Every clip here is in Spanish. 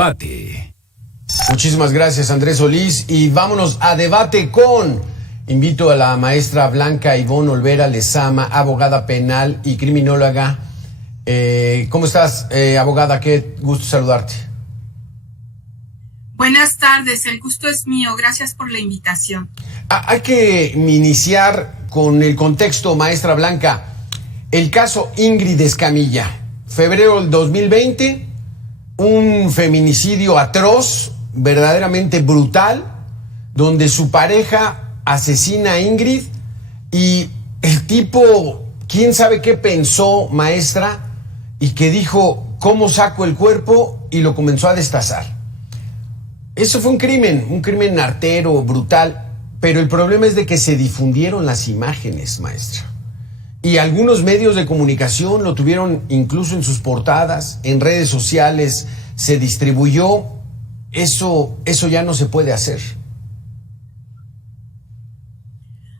Debate. Muchísimas gracias, Andrés Solís. Y vámonos a debate con... Invito a la maestra Blanca Ivonne Olvera Lezama, abogada penal y criminóloga. ¿Cómo estás, abogada? Qué gusto saludarte. Buenas tardes, el gusto es mío. Gracias por la invitación. Hay que iniciar con el contexto, maestra Blanca. El caso Ingrid Escamilla. Febrero del 2020, un feminicidio atroz, verdaderamente brutal, donde su pareja asesina a Ingrid y el tipo, quién sabe qué pensó, maestra, y que dijo, ¿cómo saco el cuerpo? Y lo comenzó a destazar. Eso fue un crimen artero, brutal, pero el problema es de que se difundieron las imágenes, maestra. Y algunos medios de comunicación lo tuvieron incluso en sus portadas, en redes sociales, se distribuyó. Eso ya no se puede hacer.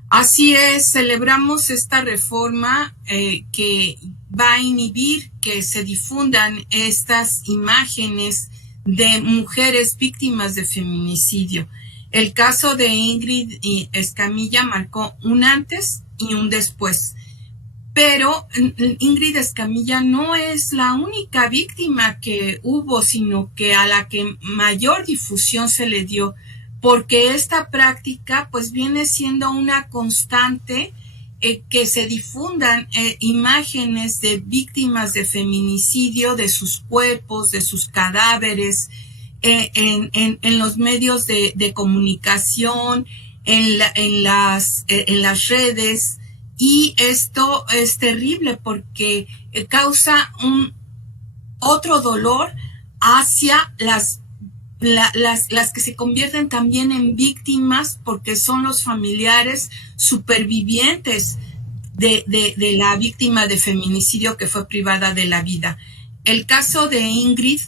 Así es, celebramos esta reforma que va a inhibir que se difundan estas imágenes de mujeres víctimas de feminicidio. El caso de Ingrid Escamilla marcó un antes y un después. Pero Ingrid Escamilla no es la única víctima que hubo, sino que a la que mayor difusión se le dio, porque esta práctica pues viene siendo una constante, que se difundan imágenes de víctimas de feminicidio, de sus cuerpos, de sus cadáveres, en los medios de comunicación, en las redes. Y esto es terrible porque causa otro dolor hacia las que se convierten también en víctimas, porque son los familiares supervivientes de la víctima de feminicidio que fue privada de la vida. El caso de Ingrid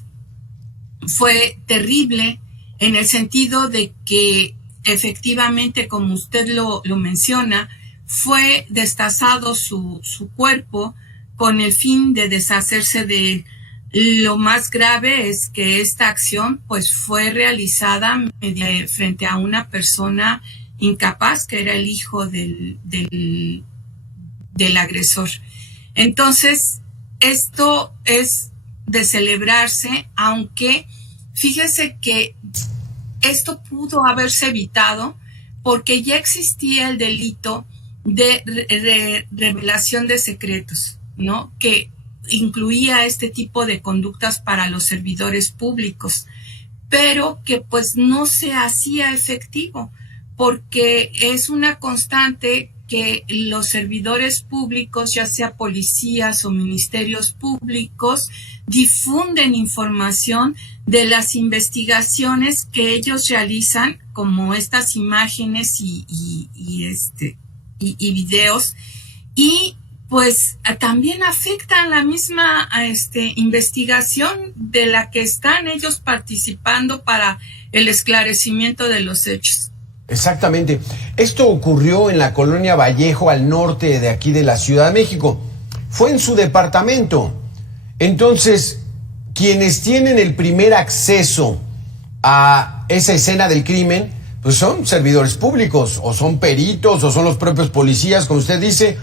fue terrible en el sentido de que efectivamente, como usted lo menciona, fue destazado su cuerpo con el fin de deshacerse de él. Lo más grave es que esta acción pues fue realizada frente a una persona incapaz, que era el hijo del agresor. Entonces, esto es de celebrarse, aunque fíjese que esto pudo haberse evitado porque ya existía el delito de revelación de secretos, ¿no? Que incluía este tipo de conductas para los servidores públicos, pero que pues no se hacía efectivo, porque es una constante que los servidores públicos, ya sea policías o ministerios públicos, difunden información de las investigaciones que ellos realizan, como estas imágenes y videos, y pues también afectan la misma investigación de la que están ellos participando para el esclarecimiento de los hechos. Exactamente. Esto ocurrió en la colonia Vallejo, al norte de aquí de la Ciudad de México. Fue en su departamento. Entonces, quienes tienen el primer acceso a esa escena del crimen, pues son servidores públicos, o son peritos, o son los propios policías, como usted dice.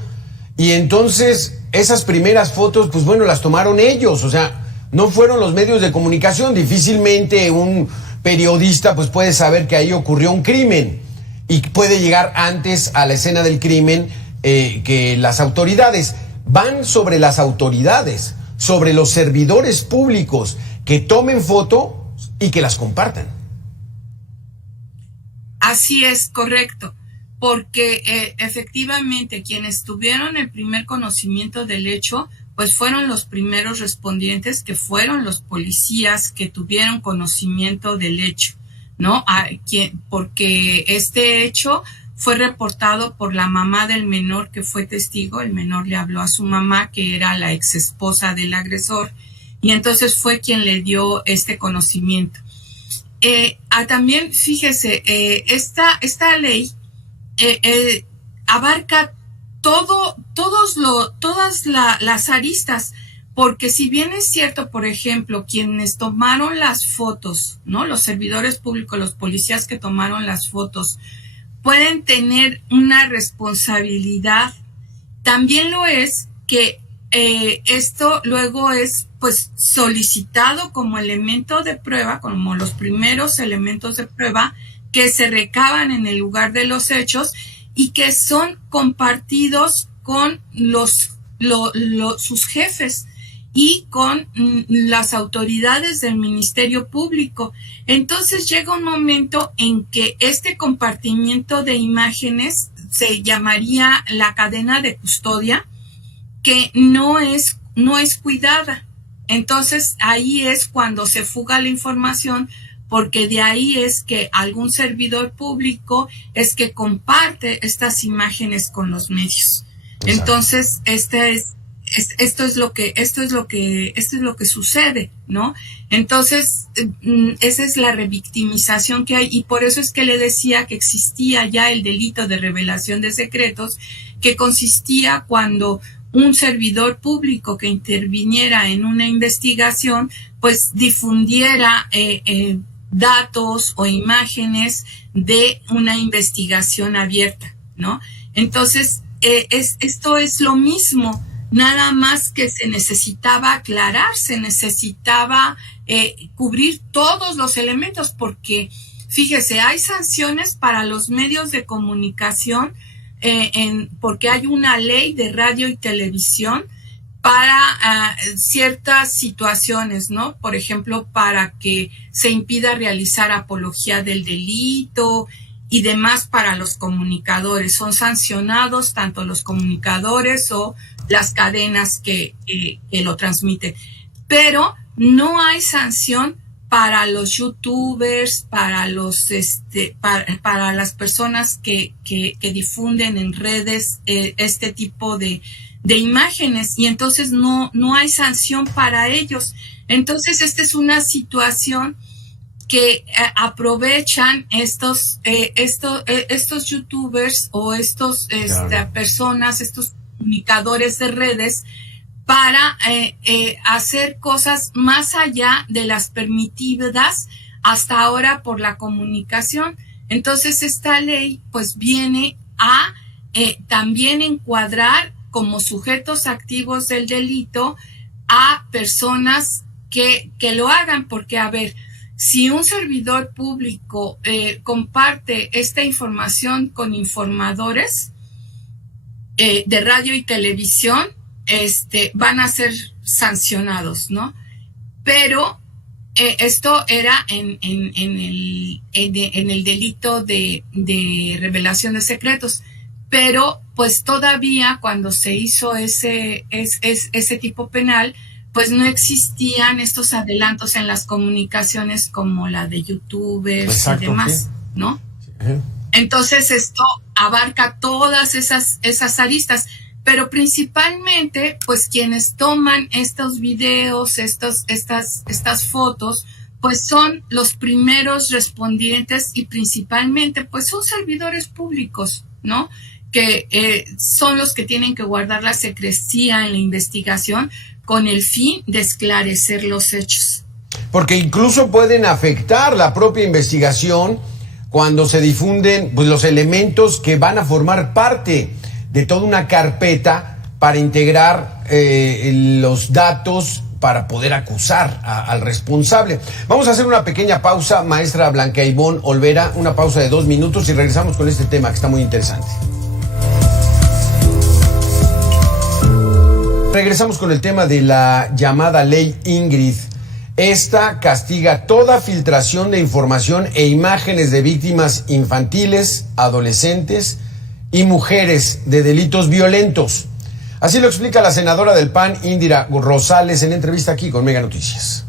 Y entonces, esas primeras fotos, pues bueno, las tomaron ellos. O sea, no fueron los medios de comunicación. Difícilmente un periodista pues puede saber que ahí ocurrió un crimen y puede llegar antes a la escena del crimen que las autoridades. Van sobre las autoridades, sobre los servidores públicos, que tomen foto y que las compartan. Así es, correcto, porque efectivamente quienes tuvieron el primer conocimiento del hecho pues fueron los primeros respondientes, que fueron los policías que tuvieron conocimiento del hecho, ¿no? Porque este hecho fue reportado por la mamá del menor, que fue testigo. El menor le habló a su mamá, que era la ex esposa del agresor, y entonces fue quien le dio este conocimiento. También, fíjese, esta ley abarca todas las aristas, porque si bien es cierto, por ejemplo, quienes tomaron las fotos, ¿no? Los servidores públicos, los policías que tomaron las fotos, pueden tener una responsabilidad, también lo es que esto luego es pues solicitado como elemento de prueba, como los primeros elementos de prueba que se recaban en el lugar de los hechos y que son compartidos con sus jefes y con las autoridades del Ministerio Público. Entonces llega un momento en que este compartimiento de imágenes se llamaría la cadena de custodia, que no es cuidada. Entonces ahí es cuando se fuga la información, porque de ahí es que algún servidor público es que comparte estas imágenes con los medios. Exacto. Entonces esto es lo que sucede, ¿no? Entonces esa es la revictimización que hay, y por eso es que le decía que existía ya el delito de revelación de secretos, que consistía cuando un servidor público que interviniera en una investigación pues difundiera datos o imágenes de una investigación abierta, ¿no? Entonces esto es lo mismo, nada más que se necesitaba aclarar, se necesitaba cubrir todos los elementos, porque fíjese, hay sanciones para los medios de comunicación porque hay una ley de radio y televisión para ciertas situaciones, ¿no? Por ejemplo, para que se impida realizar apología del delito y demás para los comunicadores. Son sancionados tanto los comunicadores o las cadenas que lo transmiten. Pero no hay sanción para los youtubers, para los para las personas que difunden en redes este tipo de imágenes, y entonces no hay sanción para ellos. Entonces esta es una situación que aprovechan estos youtubers o claro, personas, estos comunicadores de redes, para hacer cosas más allá de las permitidas hasta ahora por la comunicación. Entonces esta ley pues viene a también encuadrar como sujetos activos del delito a personas que lo hagan, porque a ver, si un servidor público comparte esta información con informadores de radio y televisión, van a ser sancionados, ¿no? Pero esto era en el delito de revelación de secretos, pero pues todavía cuando se hizo ese tipo penal, pues no existían estos adelantos en las comunicaciones como la de youtubers. Exacto, y demás, sí, ¿no? Sí. Entonces esto abarca todas esas aristas, pero principalmente pues quienes toman estos videos, estas fotos, pues son los primeros respondientes, y principalmente pues son servidores públicos, ¿no? Que son los que tienen que guardar la secrecía en la investigación con el fin de esclarecer los hechos. Porque incluso pueden afectar la propia investigación cuando se difunden pues, los elementos que van a formar parte de toda una carpeta para integrar los datos para poder acusar al responsable. Vamos a hacer una pequeña pausa, maestra Blanca Ivonne Olvera, una pausa de 2 minutos y regresamos con este tema que está muy interesante. Regresamos con el tema de la llamada ley Ingrid. Esta castiga toda filtración de información e imágenes de víctimas infantiles, adolescentes y mujeres de delitos violentos. Así lo explica la senadora del PAN, Indira Rosales, en entrevista aquí con Mega Noticias.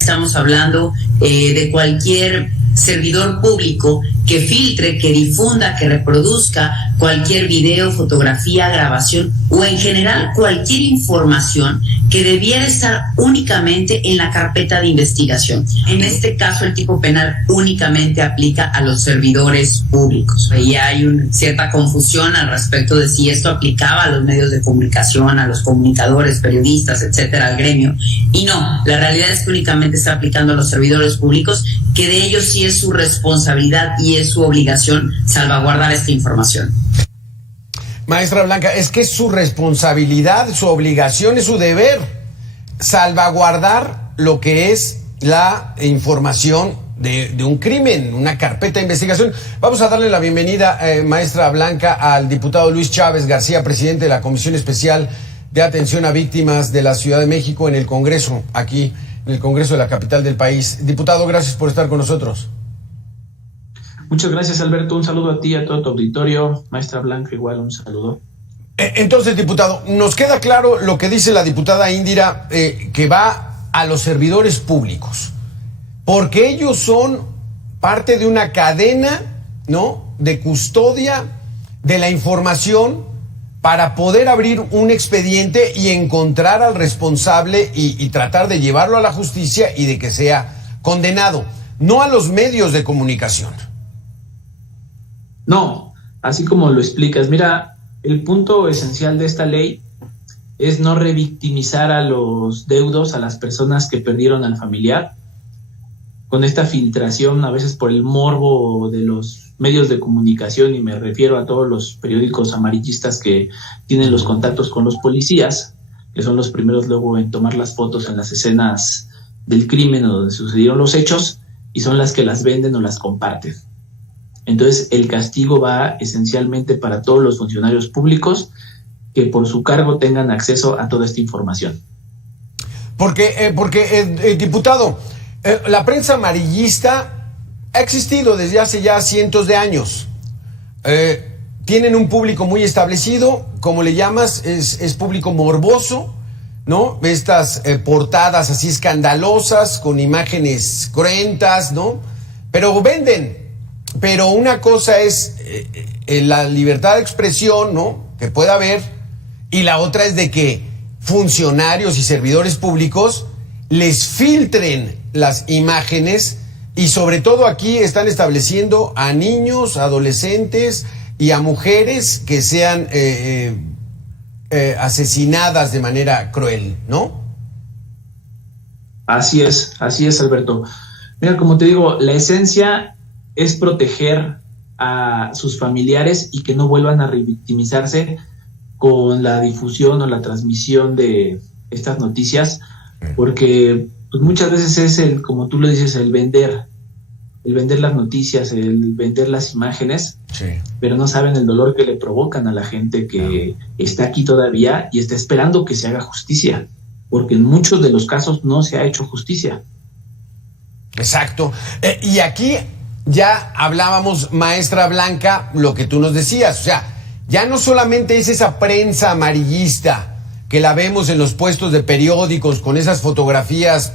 Estamos hablando de cualquier servidor público que filtre, que difunda, que reproduzca cualquier video, fotografía, grabación o en general cualquier información que debiera estar únicamente en la carpeta de investigación. En este caso, el tipo penal únicamente aplica a los servidores públicos. Y hay cierta confusión al respecto de si esto aplicaba a los medios de comunicación, a los comunicadores, periodistas, etcétera, al gremio. Y no, la realidad es que únicamente está aplicando a los servidores públicos, que de ellos sí es su responsabilidad y es su obligación salvaguardar esta información. Maestra Blanca, es que es su responsabilidad, su obligación, es su deber salvaguardar lo que es la información de un crimen, una carpeta de investigación. Vamos a darle la bienvenida, maestra Blanca, al diputado Luis Chávez García, presidente de la Comisión Especial de Atención a Víctimas de la Ciudad de México en el Congreso, aquí en el Congreso de la capital del país. Diputado, gracias por estar con nosotros. Muchas gracias, Alberto. Un saludo a ti y a todo tu auditorio. Maestra Blanca, igual un saludo. Entonces, diputado, nos queda claro lo que dice la diputada Indira, que va a los servidores públicos, porque ellos son parte de una cadena, ¿no?, de custodia de la información para poder abrir un expediente y encontrar al responsable y tratar de llevarlo a la justicia y de que sea condenado, no a los medios de comunicación. No, así como lo explicas, mira, el punto esencial de esta ley es no revictimizar a los deudos, a las personas que perdieron al familiar, con esta filtración a veces por el morbo de los medios de comunicación, y me refiero a todos los periódicos amarillistas que tienen los contactos con los policías, que son los primeros luego en tomar las fotos en las escenas del crimen o donde sucedieron los hechos, y son las que las venden o las comparten. Entonces, el castigo va esencialmente para todos los funcionarios públicos que por su cargo tengan acceso a toda esta información. Porque diputado, la prensa amarillista ha existido desde hace ya cientos de años. Tienen un público muy establecido, como le llamas, es público morboso, ¿no? Estas portadas así escandalosas, con imágenes cruentas, ¿no? Pero venden. Pero una cosa es la libertad de expresión, ¿no?, que pueda haber, y la otra es de que funcionarios y servidores públicos les filtren las imágenes, y sobre todo aquí están estableciendo a niños, adolescentes y a mujeres que sean asesinadas de manera cruel, ¿no? Así es, Alberto. Mira, como te digo, la esencia es proteger a sus familiares y que no vuelvan a revictimizarse con la difusión o la transmisión de estas noticias, porque pues, muchas veces es el, como tú lo dices, el vender las noticias, el vender las imágenes, sí, pero no saben el dolor que le provocan a la gente que está aquí todavía y está esperando que se haga justicia, porque en muchos de los casos no se ha hecho justicia. Exacto. Y aquí ya hablábamos, maestra Blanca, lo que tú nos decías, o sea, ya no solamente es esa prensa amarillista que la vemos en los puestos de periódicos con esas fotografías,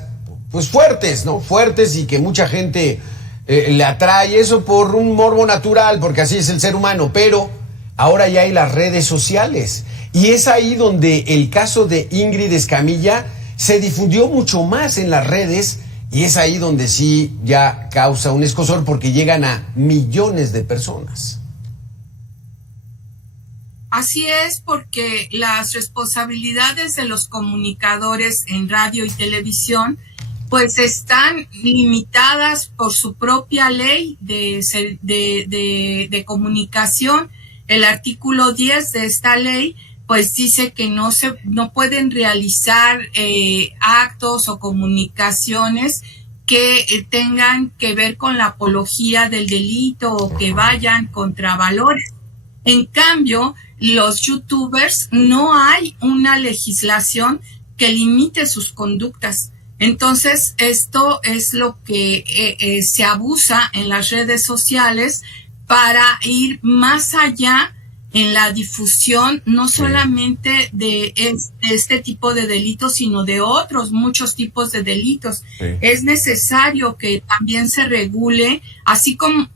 pues fuertes, ¿no? Fuertes, y que mucha gente le atrae eso por un morbo natural, porque así es el ser humano, pero ahora ya hay las redes sociales, y es ahí donde el caso de Ingrid Escamilla se difundió mucho más en las redes. Y es ahí donde sí ya causa un escozor, porque llegan a millones de personas. Así es, porque las responsabilidades de los comunicadores en radio y televisión pues están limitadas por su propia ley de comunicación. El artículo 10 de esta ley pues dice que no pueden realizar actos o comunicaciones que tengan que ver con la apología del delito o que vayan contra valores. En cambio, los youtubers, no hay una legislación que limite sus conductas. Entonces, esto es lo que se abusa en las redes sociales para ir más allá en la difusión no solamente de este tipo de delitos, sino de otros muchos tipos de delitos. Sí. Es necesario que también se regule, así como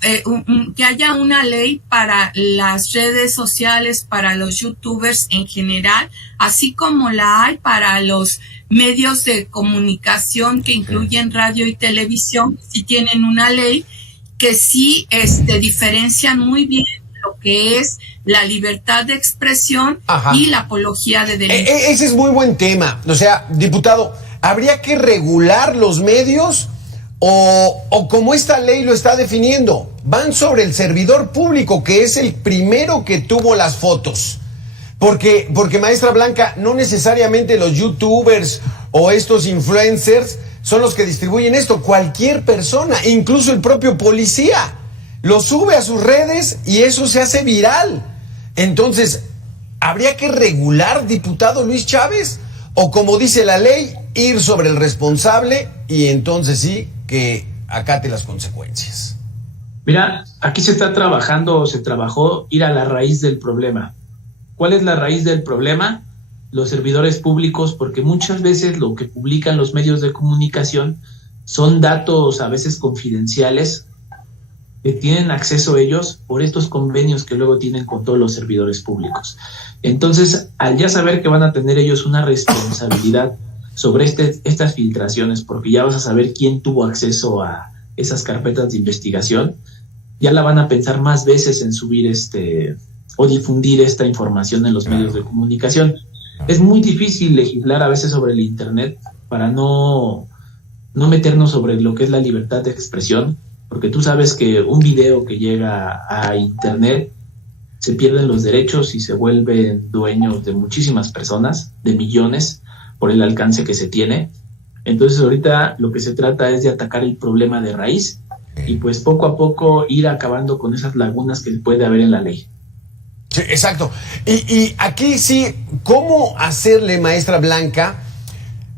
que haya una ley para las redes sociales, para los youtubers en general, así como la hay para los medios de comunicación que incluyen radio y televisión, si tienen una ley que sí diferencian muy bien lo que es la libertad de expresión. Ajá. Y la apología de delitos. Ese es muy buen tema. O sea, diputado, ¿habría que regular los medios o como esta ley lo está definiendo? Van sobre el servidor público, que es el primero que tuvo las fotos. Porque maestra Blanca, no necesariamente los youtubers o estos influencers son los que distribuyen esto. Cualquier persona, incluso el propio policía, lo sube a sus redes y eso se hace viral. Entonces, ¿habría que regular, diputado Luis Chávez? O como dice la ley, ir sobre el responsable y entonces sí que acate las consecuencias. Mira, aquí se trabajó ir a la raíz del problema. ¿Cuál es la raíz del problema? Los servidores públicos, porque muchas veces lo que publican los medios de comunicación son datos a veces confidenciales que tienen acceso ellos por estos convenios que luego tienen con todos los servidores públicos. Entonces, al ya saber que van a tener ellos una responsabilidad sobre estas filtraciones, porque ya vas a saber quién tuvo acceso a esas carpetas de investigación, ya la van a pensar más veces en subir o difundir esta información en los medios de comunicación. Es muy difícil legislar a veces sobre el Internet para no meternos sobre lo que es la libertad de expresión, porque tú sabes que un video que llega a Internet se pierden los derechos y se vuelven dueños de muchísimas personas, de millones, por el alcance que se tiene. Entonces ahorita lo que se trata es de atacar el problema de raíz y pues poco a poco ir acabando con esas lagunas que puede haber en la ley. Sí, exacto. Y aquí sí, ¿cómo hacerle, maestra Blanca?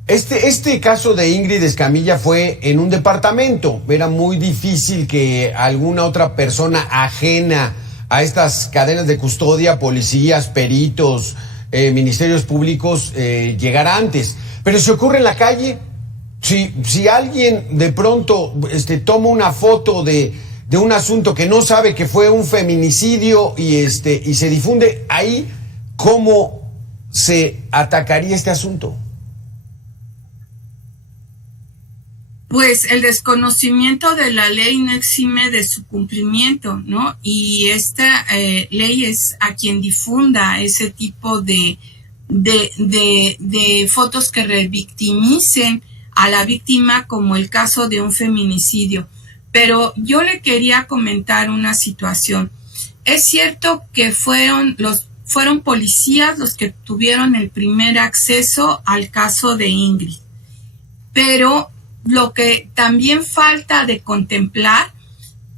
Este caso de Ingrid Escamilla fue en un departamento. Era muy difícil que alguna otra persona ajena a estas cadenas de custodia, policías, peritos, ministerios públicos, llegara antes. Pero si ocurre en la calle, si alguien de pronto toma una foto de un asunto que no sabe que fue un feminicidio y se difunde ahí, ¿cómo se atacaría este asunto? Pues el desconocimiento de la ley no exime de su cumplimiento, ¿no? Y esta ley es a quien difunda ese tipo de fotos que revictimicen a la víctima, como el caso de un feminicidio. Pero yo le quería comentar una situación. Es cierto que fueron policías los que tuvieron el primer acceso al caso de Ingrid, pero lo que también falta de contemplar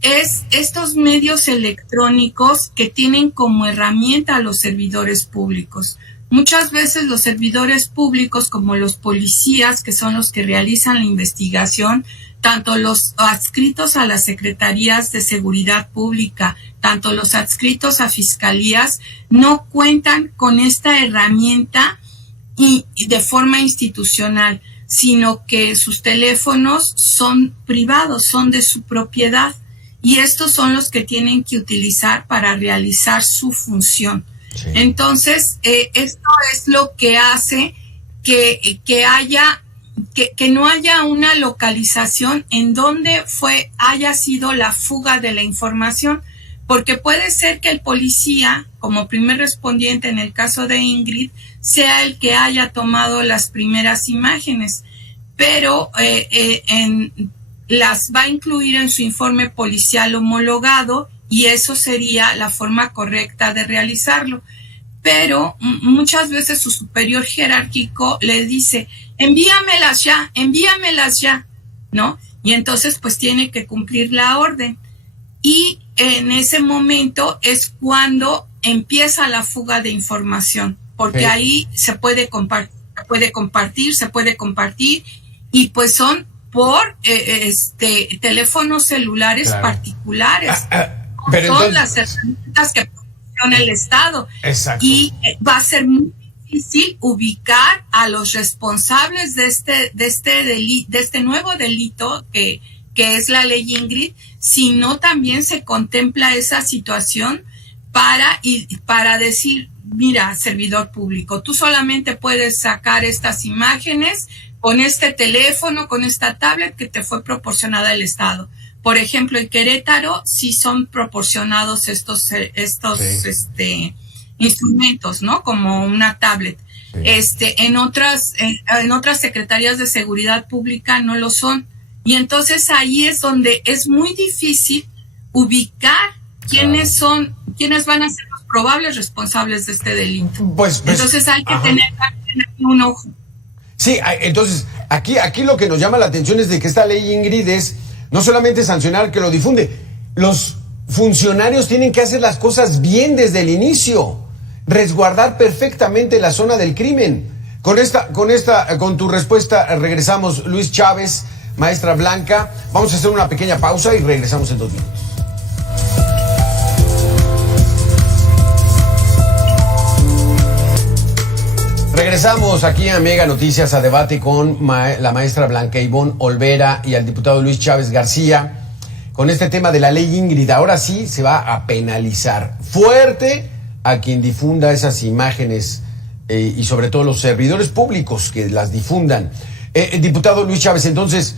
es estos medios electrónicos que tienen como herramienta a los servidores públicos. Muchas veces los servidores públicos, como los policías, que son los que realizan la investigación, tanto los adscritos a las secretarías de seguridad pública, tanto los adscritos a fiscalías, no cuentan con esta herramienta y de forma institucional, sino que sus teléfonos son privados, son de su propiedad, y estos son los que tienen que utilizar para realizar su función. Sí. Entonces, esto es lo que hace que no haya una localización en donde haya sido la fuga de la información, porque puede ser que el policía, como primer respondiente en el caso de Ingrid, sea el que haya tomado las primeras imágenes, pero las va a incluir en su informe policial homologado, y eso sería la forma correcta de realizarlo. Pero muchas veces su superior jerárquico le dice, envíamelas ya, ¿no? Y entonces pues tiene que cumplir la orden. Y en ese momento es cuando empieza la fuga de información, porque ahí se puede compartir, y pues son por teléfonos celulares particulares. Pero son entonces, las herramientas que proporciona el Estado. Exacto. Y va a ser muy difícil ubicar a los responsables de este nuevo delito que es la ley Ingrid, si no también se contempla esa situación para decir, mira, servidor público, tú solamente puedes sacar estas imágenes con este teléfono, con esta tablet que te fue proporcionada el Estado. Por ejemplo, en Querétaro sí son proporcionados estos sí, instrumentos, ¿no? Como una tablet. Sí. En otras secretarías de seguridad pública no lo son. Y entonces ahí es donde es muy difícil ubicar quiénes van a ser los probables responsables de este delito. Pues entonces hay que tener un ojo. Sí, entonces aquí lo que nos llama la atención es de que esta ley Ingrid es no solamente sancionar que lo difunde, los funcionarios tienen que hacer las cosas bien desde el inicio, resguardar perfectamente la zona del crimen. Con tu respuesta regresamos, Luis Chávez, maestra Blanca. Vamos a hacer una pequeña pausa y regresamos en 2 minutos. Regresamos aquí a Mega Noticias a debate con la maestra Blanca Ivonne Olvera y al diputado Luis Chávez García con este tema de la ley Ingrid. Ahora sí se va a penalizar fuerte a quien difunda esas imágenes y sobre todo los servidores públicos que las difundan. Diputado Luis Chávez, entonces,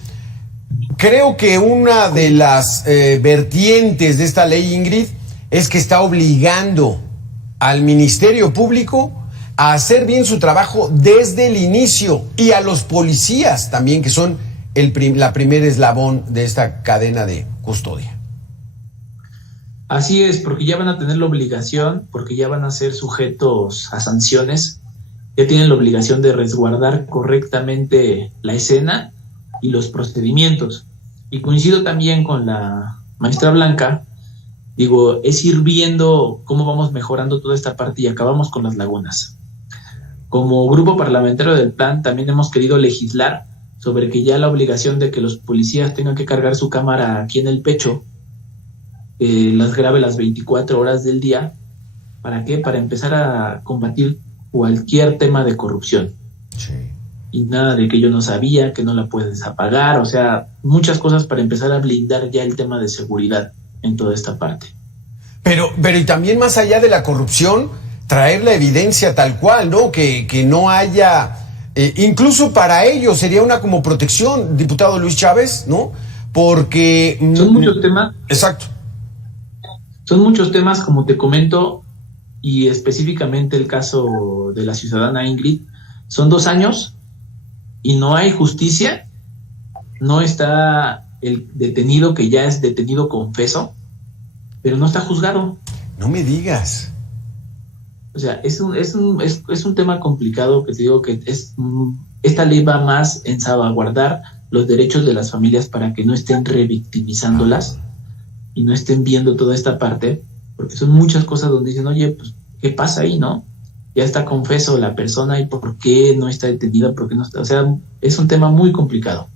creo que una de las vertientes de esta ley Ingrid es que está obligando al Ministerio Público a hacer bien su trabajo desde el inicio y a los policías también, que son la primer eslabón de esta cadena de custodia. Así es, porque ya van a tener la obligación, porque ya van a ser sujetos a sanciones, ya tienen la obligación de resguardar correctamente la escena y los procedimientos. Y coincido también con la maestra Blanca, digo, es ir viendo cómo vamos mejorando toda esta parte y acabamos con las lagunas. Como grupo parlamentario del PAN también hemos querido legislar sobre que ya la obligación de que los policías tengan que cargar su cámara aquí en el pecho, las grabe las 24 horas del día. ¿Para qué? Para empezar a combatir cualquier tema de corrupción. Sí. Y nada de que yo no sabía, que no la puedes apagar, o sea, muchas cosas para empezar a blindar ya el tema de seguridad en toda esta parte. Pero y también más allá de la corrupción, traer la evidencia tal cual, ¿no? Que no haya, incluso para ellos sería una como protección, diputado Luis Chávez, ¿no? Porque... Son muchos temas. Exacto. Son muchos temas, como te comento, y específicamente el caso de la ciudadana Ingrid, son 2 años y no hay justicia, no está el detenido que ya es detenido confeso, pero no está juzgado. No me digas. O sea, es un tema complicado que te digo que esta ley va más en salvaguardar los derechos de las familias para que no estén revictimizándolas y no estén viendo toda esta parte, porque son muchas cosas donde dicen, oye, pues, ¿qué pasa ahí, no? Ya está confeso la persona y ¿por qué no está detenida? ¿Por qué no está? O sea, es un tema muy complicado.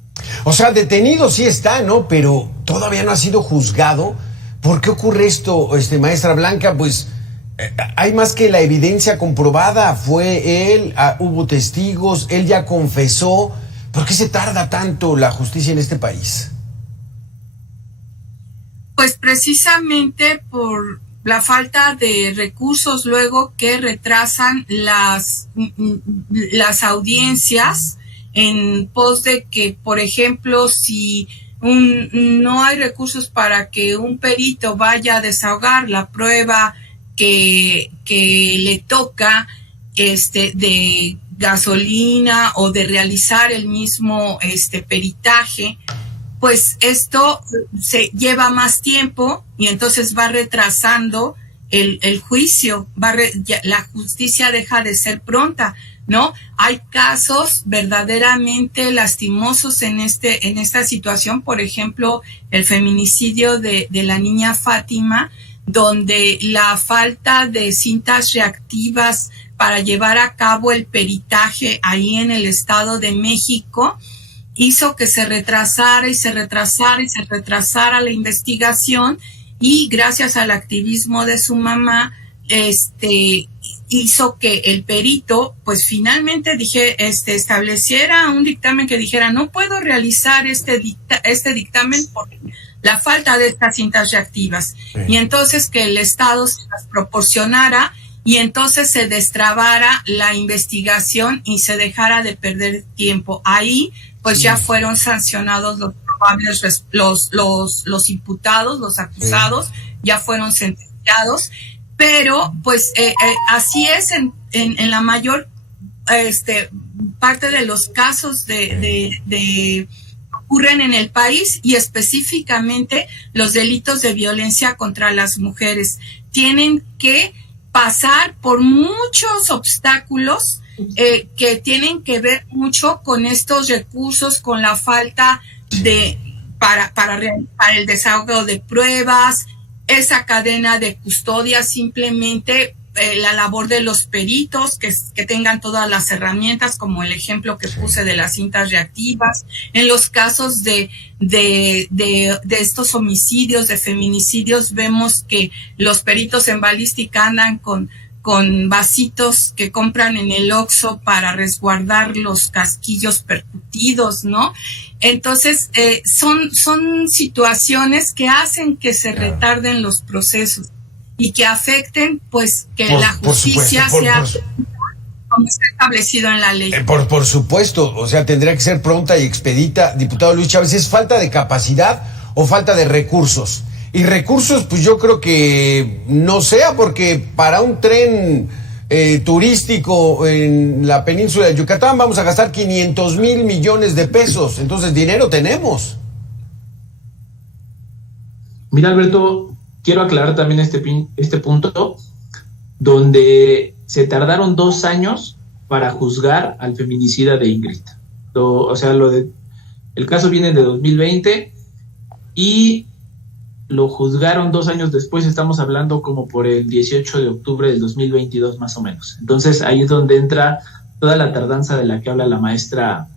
O sea, detenido sí está, ¿no? Pero todavía no ha sido juzgado. ¿Por qué ocurre esto, maestra Blanca? Pues hay más que la evidencia comprobada. Fue él, hubo testigos, él ya confesó. ¿Por qué se tarda tanto la justicia en este país? Pues precisamente por la falta de recursos luego que retrasan las audiencias en pos de que, por ejemplo, si no hay recursos para que un perito vaya a desahogar la prueba que le toca de gasolina o de realizar el mismo peritaje, pues esto se lleva más tiempo y entonces va retrasando el juicio, la justicia deja de ser pronta, ¿no? Hay casos verdaderamente lastimosos en esta situación, por ejemplo, el feminicidio de la niña Fátima, donde la falta de cintas reactivas para llevar a cabo el peritaje ahí en el Estado de México hizo que se retrasara la investigación, y gracias al activismo de su mamá hizo que el perito, pues finalmente estableciera un dictamen que dijera, no puedo realizar este dictamen por la falta de estas cintas reactivas. Sí. Y entonces que el Estado se las proporcionara y entonces se destrabara la investigación y se dejara de perder tiempo. Ahí, pues ya fueron sancionados los probables, los imputados, los acusados, ya fueron sentenciados. Pero, pues, así es en la mayor parte de los casos de ocurren en el país, y específicamente los delitos de violencia contra las mujeres. Tienen que pasar por muchos obstáculos que tienen que ver mucho con estos recursos, con la falta de para el desahogo de pruebas, esa cadena de custodia, simplemente la labor de los peritos que tengan todas las herramientas, como el ejemplo que puse de las cintas reactivas. En los casos de estos homicidios, de feminicidios, vemos que los peritos en balística andan con vasitos que compran en el Oxxo para resguardar los casquillos percutidos, ¿no? Entonces, son situaciones que hacen que se retarden los procesos y que afecten, pues, que la justicia sea como está establecido en la ley. Por supuesto, o sea, tendría que ser pronta y expedita. Diputado Luis Chávez, ¿es falta de capacidad o falta de recursos? Y recursos, pues yo creo que no sea, porque para un tren turístico en la península de Yucatán vamos a gastar 500,000 millones de pesos. Entonces, dinero tenemos. Mira, Alberto, quiero aclarar también este punto, donde se tardaron 2 años para juzgar al feminicida de Ingrid. El caso viene de 2020 y lo juzgaron 2 años después. Estamos hablando como por el 18 de octubre del 2022 más o menos. Entonces ahí es donde entra toda la tardanza de la que habla la maestra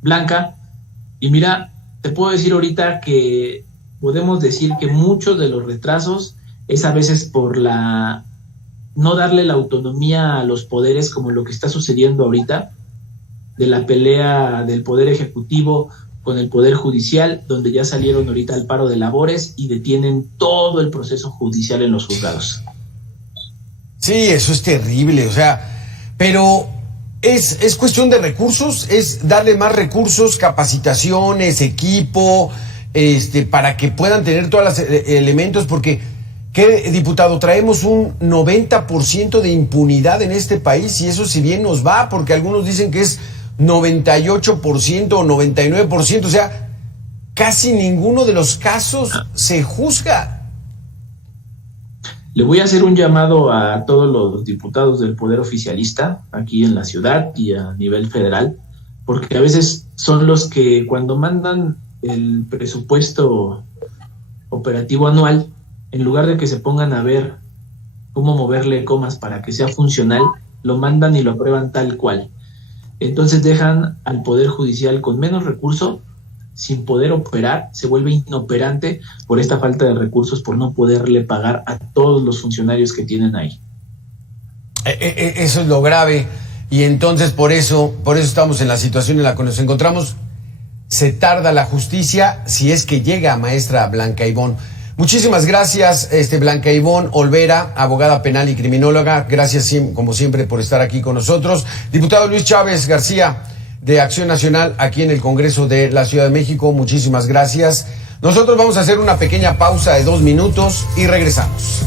Blanca. Y mira, te puedo decir ahorita que podemos decir que muchos de los retrasos es a veces por no darle la autonomía a los poderes, como lo que está sucediendo ahorita, de la pelea del Poder Ejecutivo con el Poder Judicial, donde ya salieron ahorita al paro de labores y detienen todo el proceso judicial en los juzgados. Sí, eso es terrible, o sea, pero es cuestión de recursos, es darle más recursos, capacitaciones, equipo, para que puedan tener todos los elementos, porque, ¿qué, diputado? Traemos un 90% de impunidad en este país, y eso si bien nos va, porque algunos dicen que es 98% o 99%, o sea, casi ninguno de los casos se juzga. Le voy a hacer un llamado a todos los diputados del Poder Oficialista aquí en la ciudad y a nivel federal, porque a veces son los que cuando mandan el presupuesto operativo anual, en lugar de que se pongan a ver cómo moverle comas para que sea funcional, lo mandan y lo aprueban tal cual. Entonces dejan al Poder Judicial con menos recursos, sin poder operar, se vuelve inoperante por esta falta de recursos, por no poderle pagar a todos los funcionarios que tienen ahí. Eso es lo grave, y entonces por eso estamos en la situación en la que nos encontramos. Se tarda la justicia, si es que llega, maestra Blanca Ivonne. Muchísimas gracias, Blanca Ivonne Olvera, abogada penal y criminóloga. Gracias, como siempre, por estar aquí con nosotros. Diputado Luis Chávez García, de Acción Nacional, aquí en el Congreso de la Ciudad de México, muchísimas gracias. Nosotros vamos a hacer una pequeña pausa de 2 minutos y regresamos.